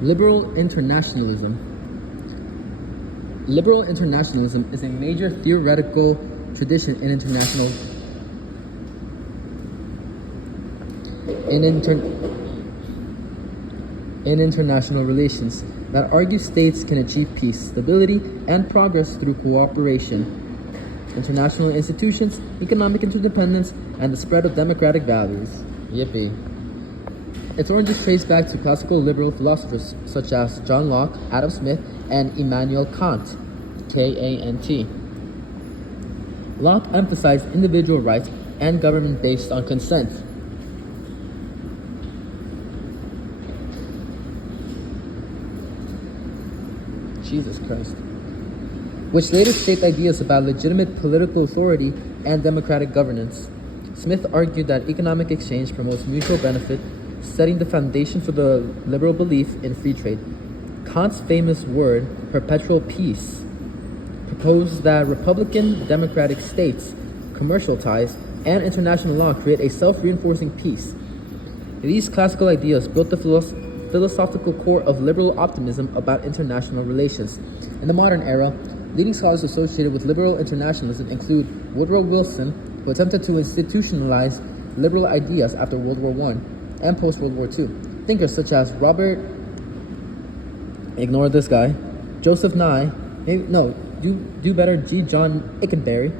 Liberal internationalism. Liberal internationalism is a major theoretical tradition in international relations that argues states can achieve peace, stability, and progress through cooperation, international institutions, economic interdependence, and the spread of democratic values. Yippee. Its origins trace back to classical liberal philosophers such as John Locke, Adam Smith, and Immanuel Kant, K-A-N-T. Locke emphasized individual rights and government based on consent. Jesus Christ. Which later shaped ideas about legitimate political authority and democratic governance. Smith argued that economic exchange promotes mutual benefit, setting the foundation for the liberal belief in free trade. Kant's famous word, perpetual peace, proposed that republican democratic states, commercial ties, and international law create a self-reinforcing peace. These classical ideas built the philosophical core of liberal optimism about international relations. In the modern era, leading scholars associated with liberal internationalism include Woodrow Wilson, who attempted to institutionalize liberal ideas after World War I and post-World War II. Thinkers such as ignore this guy, Joseph Nye, do better, G. John Ickenberry,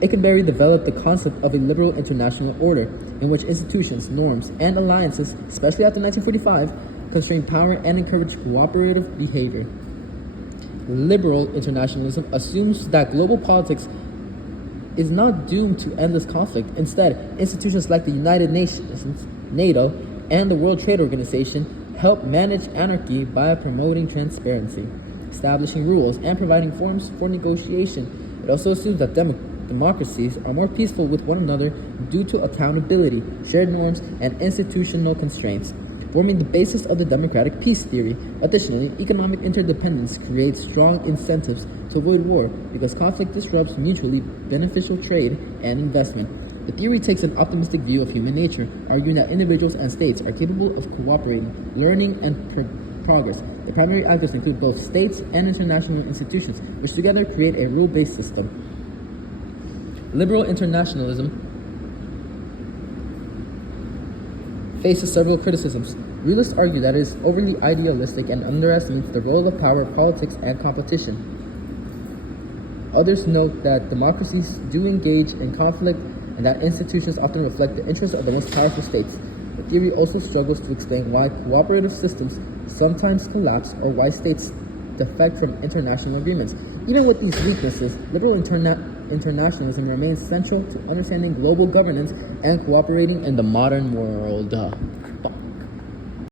Ickenberry developed the concept of a liberal international order in which institutions, norms, and alliances, especially after 1945, constrain power and encourage cooperative behavior. Liberal internationalism assumes that global politics is not doomed to endless conflict. Instead, institutions like the United Nations, NATO, and the World Trade Organization help manage anarchy by promoting transparency, establishing rules, and providing forums for negotiation. It also assumes that democracies are more peaceful with one another due to accountability, shared norms, and institutional constraints, forming the basis of the democratic peace theory. Additionally, economic interdependence creates strong incentives to avoid war because conflict disrupts mutually beneficial trade and investment. The theory takes an optimistic view of human nature, arguing that individuals and states are capable of cooperating, learning, and progress. The primary actors include both states and international institutions, which together create a rule-based system. Liberal internationalism faces several criticisms. Realists argue that it is overly idealistic and underestimates the role of power, politics, and competition. Others note that democracies do engage in conflict and that institutions often reflect the interests of the most powerful states. The theory also struggles to explain why cooperative systems sometimes collapse or why states defect from international agreements. Even with these weaknesses, liberal internationalism remains central to understanding global governance and cooperating in the modern world.